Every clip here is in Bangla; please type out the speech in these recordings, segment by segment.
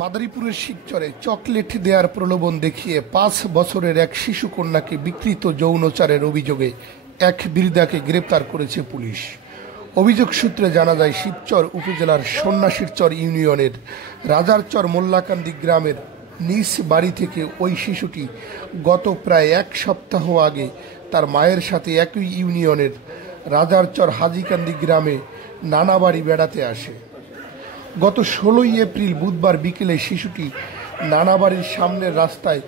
মাদারীপুরের শিবচরে চকলেট দেওয়ার প্রলোভন দেখিয়ে ৫ বছরের এক শিশু কন্যাকে বিকৃত যৌনাচারের অভিযোগে এক বৃদ্ধাকে গ্রেপ্তার করেছে পুলিশ। অভিযোগ সূত্রে জানা যায়, শিবচর উপজেলার সন্ন্যাসীরচর ইউনিয়নের রাজারচর মোল্লাকান্দি গ্রামের নিজ বাড়ি থেকে ওই শিশুটি গত প্রায় এক সপ্তাহ আগে তার মায়ের সাথে একই ইউনিয়নের রাজারচর হাজিকান্দি গ্রামে নানা বাড়ি বেড়াতে আসে। গত ১৬ই এপ্রিল বুধবার বিকেলে শিশুটি নানা বাড়ির সামনের রাস্তায়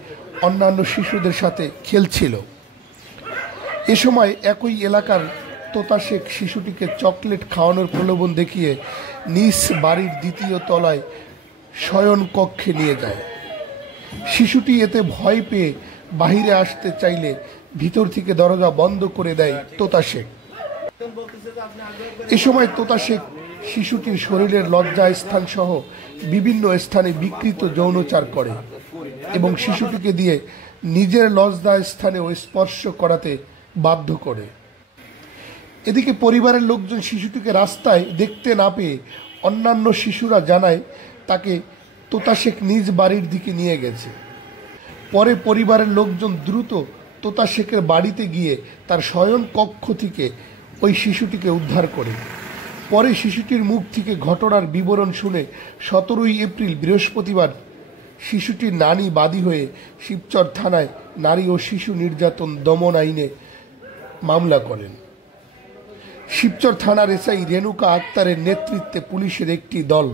অন্যান্য শিশুদের সাথে খেলছিল। এ সময় একই এলাকার তোতা শেখ শিশুটিকে চকলেট খাওয়ানোর প্রলোভন দেখিয়ে নিজ বাড়ির দ্বিতীয় তলায় শয়ন কক্ষে নিয়ে যায়। শিশুটি এতে ভয় পেয়ে বাহিরে আসতে চাইলে ভিতর থেকে দরজা বন্ধ করে দেয় তোতা শেখ। এ সময় তোতা শেখ শিশুটির শরীরের লজ্জা স্থান সহ বিভিন্ন স্থানে বিকৃত যৌনাচার করে এবং শিশুটিকে দিয়ে নিজের লজ্জা স্থানেও স্পর্শ করাতে বাধ্য করে। এদিকে পরিবারের লোকজন শিশুটিকে রাস্তায় দেখতে না পেয়ে অন্যান্য শিশুরা জানায় তাকে তোতা শেখ নিজ বাড়ির দিকে নিয়ে গেছে। পরে পরিবারের লোকজন দ্রুত তোতা শেখের বাড়িতে গিয়ে তার শয়ন কক্ষ থেকে ওই শিশুটিকে উদ্ধার করে। পরে শিশুটির মুখ থেকে ঘটনার বিবরণ শুনে ১৭ই এপ্রিল বৃহস্পতিবার শিশুটির নানি বাদী হয়ে শিবচর থানায় নারী ও শিশু নির্যাতন দমন আইনে মামলা করেন। শিবচর থানার এসআই রেণুকা আক্তারের নেতৃত্বে পুলিশের একটি দল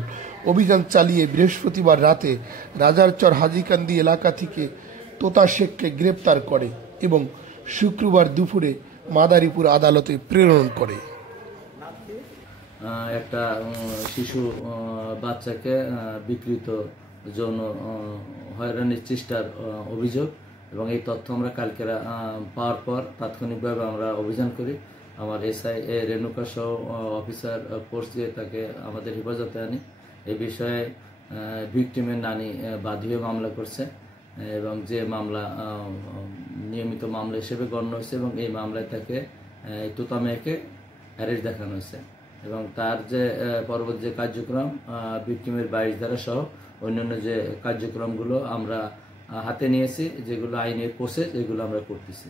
অভিযান চালিয়ে বৃহস্পতিবার রাতে রাজারচর হাজিকান্দি এলাকা থেকে তোতা শেখকে গ্রেপ্তার করে এবং শুক্রবার দুপুরে মাদারীপুর আদালতে প্রেরণ করে। একটা শিশু বাচ্চাকে বিকৃত যৌন হয়রানির চেষ্টার অভিযোগ এবং এই তথ্য আমরা কালকে পাওয়ার পর তাৎক্ষণিকভাবে আমরা অভিযান করি। আমার এসআই রেণুকা সহ অফিসার ফোর্স দিয়ে তাকে আমাদের হেফাজতে আনি। এই বিষয়ে ভিকটিমের নানি বাদী হয়ে মামলা করছে এবং যে মামলা নিয়মিত মামলা হিসেবে গণ্য হয়েছে এবং এই মামলায় তাকে তোতা মেয়েকে অ্যারেস্ট দেখানো হয়েছে এবং তার যে পরবর্তী যে কার্যক্রম ভিকটিমের ২২ ধারা সহ অন্যান্য যে কার্যক্রমগুলো আমরা হাতে নিয়েছি, যেগুলো আইনের প্রসেস, এগুলো আমরা করতেছি।